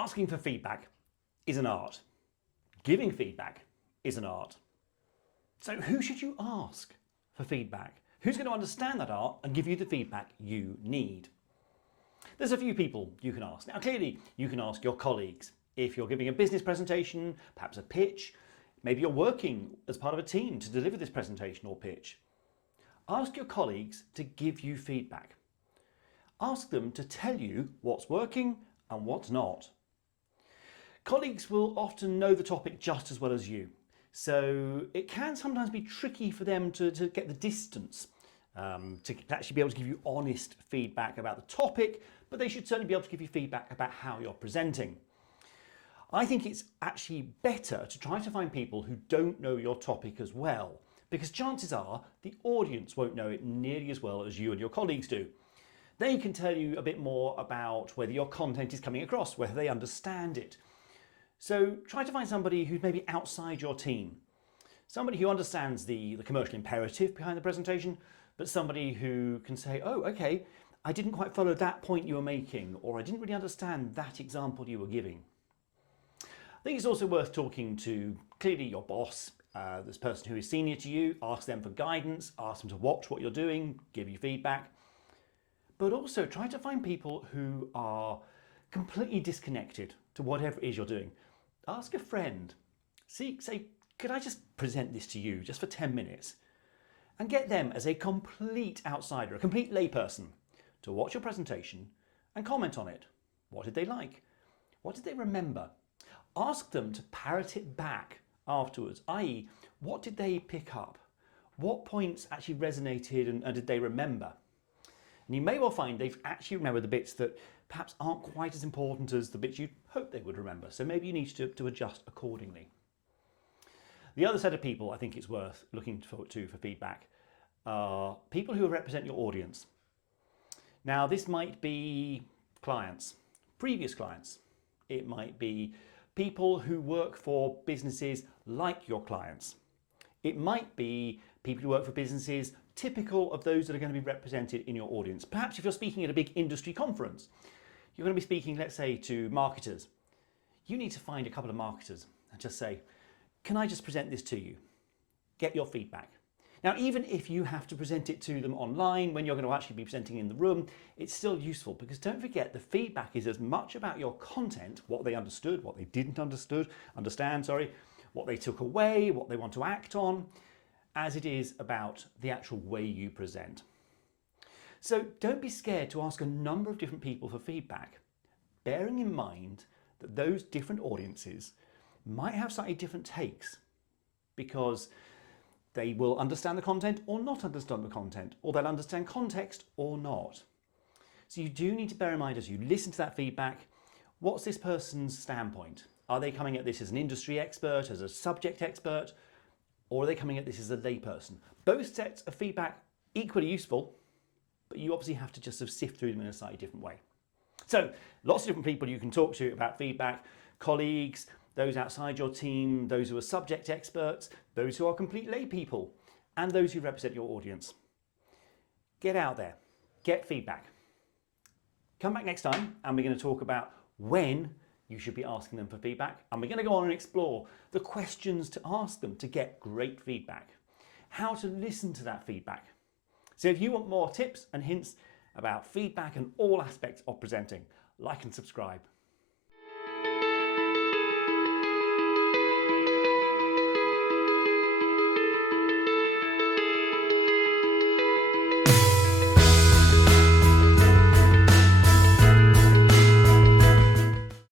Asking for feedback is an art. Giving feedback is an art. So who should you ask for feedback? Who's going to understand that art and give you the feedback you need? There's a few people you can ask. Now clearly you can ask your colleagues. If you're giving a business presentation, perhaps a pitch, maybe you're working as part of a team to deliver this presentation or pitch. Ask your colleagues to give you feedback. Ask them to tell you what's working and what's not. Colleagues will often know the topic just as well as you, so it can sometimes be tricky for them to get the distance, to actually be able to give you honest feedback about the topic, but they should certainly be able to give you feedback about how you're presenting. I think it's actually better to try to find people who don't know your topic as well, because chances are the audience won't know it nearly as well as you and your colleagues do. They can tell you a bit more about whether your content is coming across, whether they understand it. So try to find somebody who's maybe outside your team. Somebody who understands the commercial imperative behind the presentation, but somebody who can say, oh, okay, I didn't quite follow that point you were making, or I didn't really understand that example you were giving. I think it's also worth talking to, clearly, your boss, this person who is senior to you. Ask them for guidance, ask them to watch what you're doing, give you feedback. But also try to find people who are completely disconnected to whatever it is you're doing. Ask a friend. Say, could I just present this to you just for 10 minutes? And get them as a complete outsider, a complete layperson, to watch your presentation and comment on it. What did they like? What did they remember? Ask them to parrot it back afterwards, i.e., what did they pick up? What points actually resonated and did they remember? And you may well find they've actually remembered the bits that perhaps aren't quite as important as the bits you'd hope they would remember. So maybe you need to adjust accordingly. The other set of people I think it's worth looking for feedback are people who represent your audience. Now this might be clients, previous clients. It might be people who work for businesses like your clients. It might be people who work for businesses typical of those that are going to be represented in your audience. Perhaps if you're speaking at a big industry conference, you're going to be speaking, let's say, to marketers. You need to find a couple of marketers and just say, can I just present this to you? Get your feedback. Now, even if you have to present it to them online when you're going to actually be presenting in the room, it's still useful because don't forget the feedback is as much about your content, what they understood, what they didn't understand, what they took away, what they want to act on, as it is about the actual way you present. So don't be scared to ask a number of different people for feedback, bearing in mind that those different audiences might have slightly different takes because they will understand the content or not understand the content, or they'll understand context or not. So you do need to bear in mind as you listen to that feedback, what's this person's standpoint? Are they coming at this as an industry expert, as a subject expert, or are they coming at this as a layperson? Both sets of feedback equally useful, but you obviously have to just sort of sift through them in a slightly different way. So lots of different people you can talk to about feedback, colleagues, those outside your team, those who are subject experts, those who are complete lay people, and those who represent your audience. Get out there, get feedback. Come back next time and we're going to talk about when you should be asking them for feedback, and we're going to go on and explore the questions to ask them to get great feedback, how to listen to that feedback. So if you want more tips and hints about feedback and all aspects of presenting, like and subscribe.